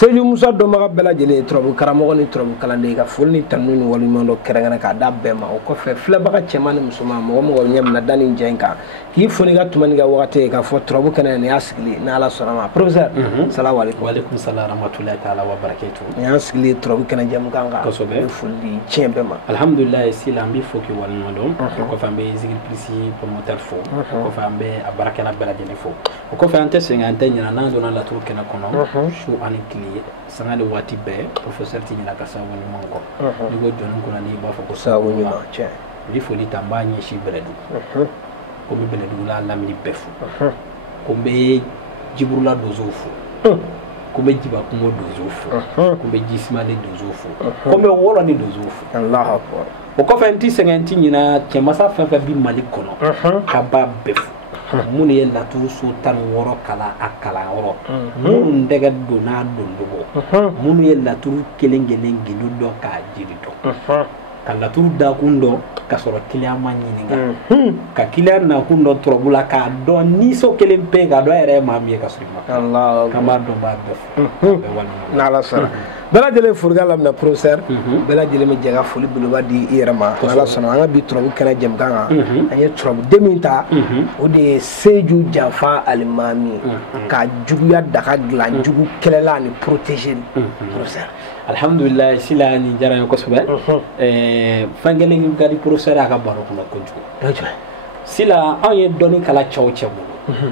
Seju Musa Domaga bela jele trobu karamɔgɔ ni trobu kalanden ka foli ni tanu ni walima dɔ kɛrɛnkɛrɛn k'a da bɛɛ ma o kɔfɛ filɛbaga cɛman ni musoman mɔgɔ mɔgɔ ɲɛmina da ni jɛn kan k'i foli ka tuma ni ka wagati k'a fɔ trobu kɛnɛ ni y'a sigili ni Ala sɔnna ma professeur salamu alaikum. Wa alaikum salam rahmatullahi ta'ala wa barakatuh. Ni y'an sigili trobu kɛnɛ jɛmukan kan kosɛbɛ ni foli di tiɲɛ bɛɛ ma alhamdulillah si la an bɛ fo k'i waleɲuman dɔn o kɔfɛ an bɛ zikiri pilisi promoteur fo o kɔfɛ an bɛ a baarakɛla bɛɛ lajɛlen fo o kɔfɛ an tɛ sɛgɛn an tɛ ɲinɛ n'an donna laturu kɛnɛ kɔnɔ su ani tile sanga ni waati bɛɛ professeur ti ɲinɛ ka sababu ɲuman kɔ n'i ko jɔnni kunna n'i b'a fɔ ko sababu ɲuman tiɲɛ n bɛ foli ta n b'a ɲɛsin Bɛlɛdugu ko n bɛ Bɛlɛdugu la lamini bɛɛ fo ko n bɛ Jiburula donsow fo ko n bɛ Jibakungo donsow fo ko n bɛ Jisumale donsow fo ko n bɛ Wɔlɔ ni donsow fo Allahu akbar o kɔfɛ n ti sɛgɛn n ti ɲinɛ cɛmasa fɛn fɛn bi Mali kɔnɔ ka ba bɛɛ fo minnu ye laturu so 16 kalan a kalanyɔrɔ minnu dɛgɛ don n'a dondogo minnu ye laturu kelen kelen gindo dɔn k'a jiri dɔn ka laturu dakun dɔn ka sɔrɔ client ma ɲininka ka client nakun dɔn turabu la k'a dɔn niso kelen pe k'a dɔn yɛrɛ ye maa min ye ka sɔrɔ i ma k'an b'a dɔn b'a bɛɛ fo n'Ala sɔnna bɛɛ lajɛlen folikan lamina professeur bɛɛ lajɛlen bɛ jɛ ka foli belebeleba di i yɛrɛ ma n'Ala sɔnna an ka bi turabu kɛnɛ jɛmukan kan an ye turabu den min ta o de ye Seju Janfa Alimami ka juguya daga dilan jugu kɛlɛla ani protéger professeur alhamdulillah sila ni diyara n ye kosɛbɛ fɛn kelen ka di professeur a ka baro kɔnɔ kojugu sila anw ye dɔnni kala cɛw cɛ bolo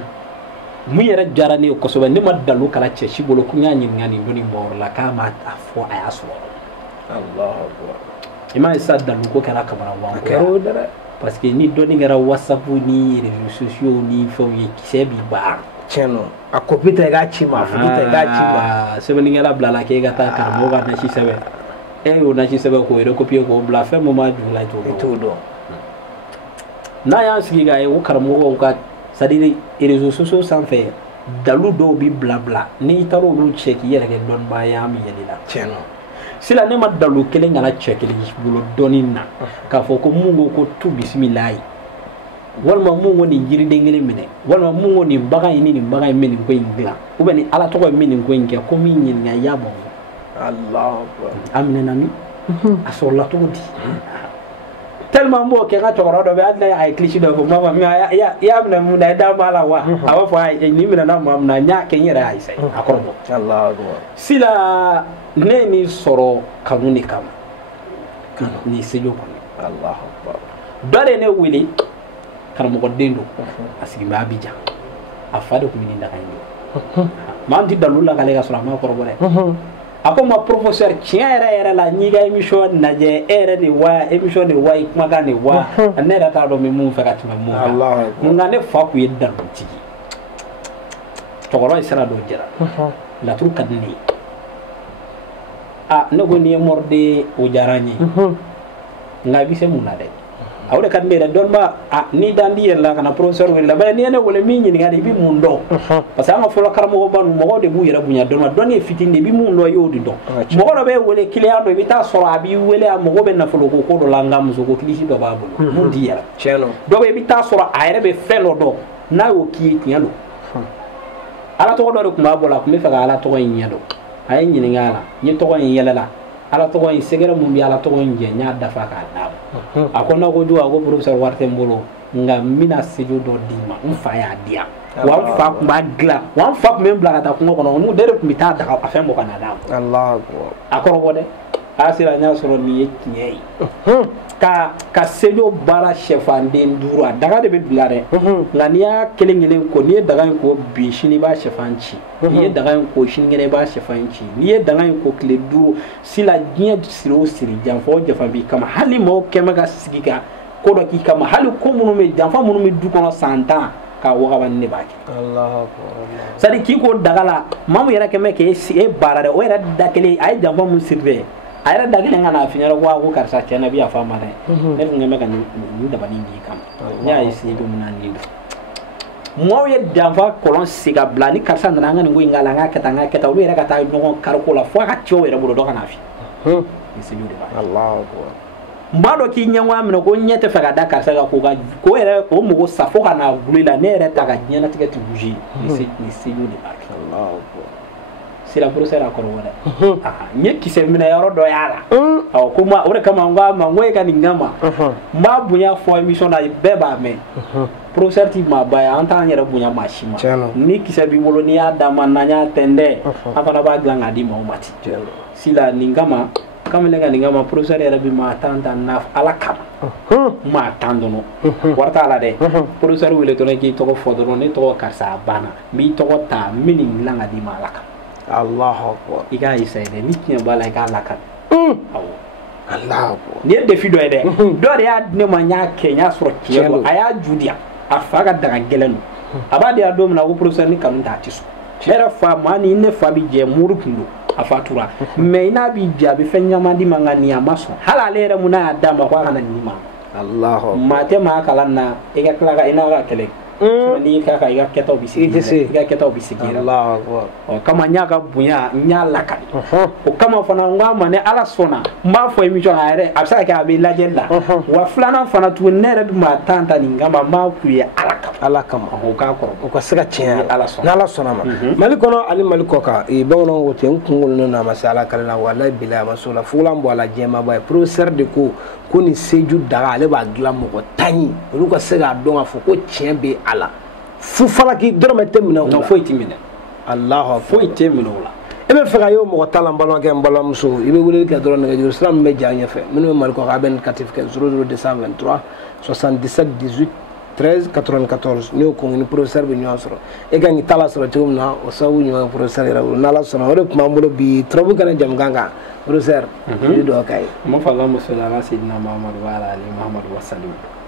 mun yɛrɛ diyara ne ye kosɛbɛ ne ma dalu kala cɛ si bolo ko n y'a ɲininka nin don nin bɔyɔrɔ la k'a ma a fɔ a y'a sɔrɔ Allahu akbar i m'a ye sa dalu ko kɛra kamanagan ko parce que ni dɔnni kɛra WhatsApp ni réseaux sociaux ni fɛnw ye kisɛ b'i ban tiɲɛ don a copie ta i k'a ci ma a photo ta i k'a ci ma sɛbɛnnikɛla bilala k'e ka taa karamɔgɔ ka nasi sɛbɛn e y'o nasi sɛbɛn k'o recopier k'o bila fɛn min b'a jugu la i t'o dɔn n'a y'an sigi k'a ye o karamɔgɔw ka c'est-à-dire réseaux sociaux sanfɛ dalu dɔw bi bila n'i taara olu cɛ k'i yɛrɛ kɛ dɔnnibaa mi yɛlɛ la tiɲɛ don sila ne ma dalu kelen kana cɛ kelen bolo dɔnni na k'a fɔ ko mun ko tu bisimilayi walima mun ko nin jiriden kelen minɛ walima mun ko nin bagan in ni nin bagan in bɛ nin ko in dilan ou bien ni Ala tɔgɔ in bɛ nin ko in kɛ ko min ɲininka i y'a bɔ Allahu akbar a minɛna min a sɔrɔla cogo di tellement n b'o kɛ n ka cɛkɔrɔba dɔ bɛ hali n'a ye kilisi dɔ fɔ n b'a fɔ mais i y'a minɛ mun na i da b'a la wa a b'a fɔ nin minɛna maa min na n y'a kɛ n yɛrɛ y'a essayer a kɔrɔ bɔ Allahu akbar sila ne ye nin sɔrɔ kanu de kama nin Seju kɔnɔ Allahu akbar dɔ de ye ne wele karamɔgɔden don a sigilen bɛ Abidjan a fa de tun bɛ nin daga in don maa min tɛ dalu la k'ale ka sɔrɔ a ma kɔrɔbɔ dɛ a ko ma professeur tiɲɛ yɛrɛ la n'i ka émission lajɛ e yɛrɛ de wa émission de wa i kumakan de wa ne yɛrɛ t'a dɔn n bɛ mun fɛ ka tɛmɛ mun kan nka ne fa tun ye dalutigi cɛkɔrɔba ye sira dɔ jira laturu ka di ne ye ne ko nin ye mɔrɔden o diyara n ye nka i bɛ se mun na dɛ a o de ka di ne yɛrɛ dɔnniba n'i dan di yɛrɛ la ka na professeur wele la bari n'i ye ne wele min ɲininka i bɛ mun dɔn parce que an ka fɔlɔ karamɔgɔba ninnu mɔgɔw de b'u yɛrɛ bonya dɔnniba dɔnni ye fitinin de i bɛ mun dɔn i y'o de dɔn mɔgɔ dɔ bɛ wele client dɔ i bɛ taa sɔrɔ a b'i wele a mago bɛ nafolo ko dɔ la nka muso ko kilisi dɔ b'a bolo mun t'i yɛrɛ tiɲɛ don dɔ bɛ i bɛ taa sɔrɔ a yɛrɛ bɛ fɛn dɔ dɔn n'a y'o k'i ye tiɲɛ don Ala tɔgɔ dɔ de tun b'a bolo a tun bɛ fɛ ka Ala tɔgɔ in ɲɛ dɔn a ye ɲininka a la n ye tɔgɔ in yɛlɛla Ala tɔgɔ in sɛgɛrɛ mun bɛ Ala tɔgɔ in jɛ n y'a dafa k'a d'a ma a ko ne ko jugu a ko professeur wari tɛ n bolo nka n bɛna Seju dɔ d'i ma n fa y'a di yan wa n fa tun b'a dilan wa n fa tun bɛ n bila ka taa kungo kɔnɔ n'u de tun bɛ taa daga a fɛn bɔ ka na d'a ma a kɔrɔbɔ dɛ a sera n y'a sɔrɔ nin ye tiɲɛ ye ka Seju baara sɛfanden 5 a daga de bɛ bila dɛ nka n'i y'a kelen kelen ko n'i ye daga in ko bi sini i b'a sɛfan ci n'i ye daga in ko sinikɛnɛ i b'a sɛfan ci n'i ye daga in ko tile 5 sila diɲɛ siri o siri janfa o janfa b'i kama hali maaw kɛmɛ ka sigi ka ko dɔ k'i kama hali ko minnu bɛ janfa minnu bɛ du kɔnɔ san 10 k'a wagabani ne b'a kɛ c'est à dire k'i ko daga la maa min yɛrɛ kɛmɛ k'e baara dɛ o yɛrɛ da kelen a ye janfa min siri dɛ a yɛrɛ da kelen ka n'a f'i ɲɛna ko karisa tiɲɛ na bi yafa n ma dɛ ne tun kɛmɛ ka nin dabali in d'i kama ne y'a essayé don min na nin don mo ye danfa kolon siga bla ni karsa na ngani ngo ingala nga keta ulu era kata ɲɔgɔn kariko la fo ka tiyo yɛrɛ bolo dɔ kana fi ni se jode ba Allahu akbar mbado ki ɲɛŋwa minɛ ko ɲɛ tɛ fɛ ka da karisa ka ko yɛrɛ o mogo safo ka na gulu la ne yɛrɛ ta ka ɲɛna tigɛ ti bouger ni se jode ba Allahu akbar sira professeur akoro wala nye kisɛ minɛ yɔrɔ dɔ y'a la ko ma o de kama n ko ma n ko e ka nin gama n b'a bonya fɔ émission na bɛɛ b'a mɛn professeur ti maa ba ye an t'an yɛrɛ bonya maa si ma ni kisɛ b'i bolo n'i y'a d'a ma n'an y'a tɛntɛn an fana b'a dilan k'a di maaw ma ten sila nin kama kamalen ka nin kama professeur yɛrɛ bi maa tan na ala kama maa tan dɔrɔn wari t'a la dɛ professeur wele dɔrɔn k'i tɔgɔ fɔ dɔrɔn ne tɔgɔ karisa a banna n b'i tɔgɔ ta n bɛ nin dilan ka di ma ala kama Allahu akbar i k'a essayer dɛ ni tiɲɛ b'a la i k'a lakana awɔ Allahu akbar ni ye défi dɔ ye dɛ dɔ de y'a di ne ma n y'a kɛ n y'a sɔrɔ tiɲɛ don a y'a ju di yan a fa ka daga gɛlɛn don a b'a di yan don min na ko professeur ni kanu t'a tɛ sɔn ne yɛrɛ fa maa ni ne fa bi jɛ muru tun don a fa tura mais i n'a b'i jɛ a bɛ fɛn ɲaman di ma nka nin a ma sɔn hali ale yɛrɛ mun n'a y'a d'a ma ko a kana nin ma Allahu akbar maa tɛ maa kalan na i ka tila ka i n'a ka kɛlɛ ni ka i ka kɛtaw bɛ sigi i ka kɛtaw bɛ sigi Allahu akbar o kama n y'a ka bonya n y'a lakali o kama fana n k'a ma ni ala sɔnna n b'a fɔ émission na a yɛrɛ a bɛ se ka kɛ a bɛ lajɛli la wa filanan fana tuguni ne yɛrɛ bɛ maa tan ta nin kama n b'a f'u ye ala kama o k'a kɔrɔ o ka se ka tiɲɛ ala sɔnna n'ala sɔnna ma Mali kɔnɔ ani Mali kɔ kan bamananw ko ten n kunkolo n'a ma se ala kale la walahi bilahi a ma s'o la fugulan bɔ a la jɛmaba ye professeur de ko ni seju daga ale b'a dilan mɔgɔ tan ye olu ka se k'a dɔn k'a fɔ ko tiɲɛ bɛ a la fu falaki dɔrɔmɛ tɛ minɛ o la foyi tɛ minɛ Allahu akbar foyi tɛ minɛ o la e bɛ fɛ ka ye o mɔgɔ ta la n balimakɛ n balimamuso i bɛ weleli kɛ dɔrɔn nɛgɛjuru sira min bɛ ja ɲɛfɛ minnu bɛ Mali kɔ kan a bɛ nin katif kɛ 00223 77 18 13 94 n'i y'o kɔn ni professeur bɛ ɲɔgɔn sɔrɔ e ka nin ta la sɔrɔ cogo min na o sababu ɲuman ye professeur yɛrɛ bolo n'ala sɔnna o de tun b'an bolo bi turabu kɛnɛ jamukan kan professeur i bɛ dugawu k'a ye. n b'a fɔ Allahumma salli ala sayyidina Muhammad wa ala ali Muhammad wa sallim.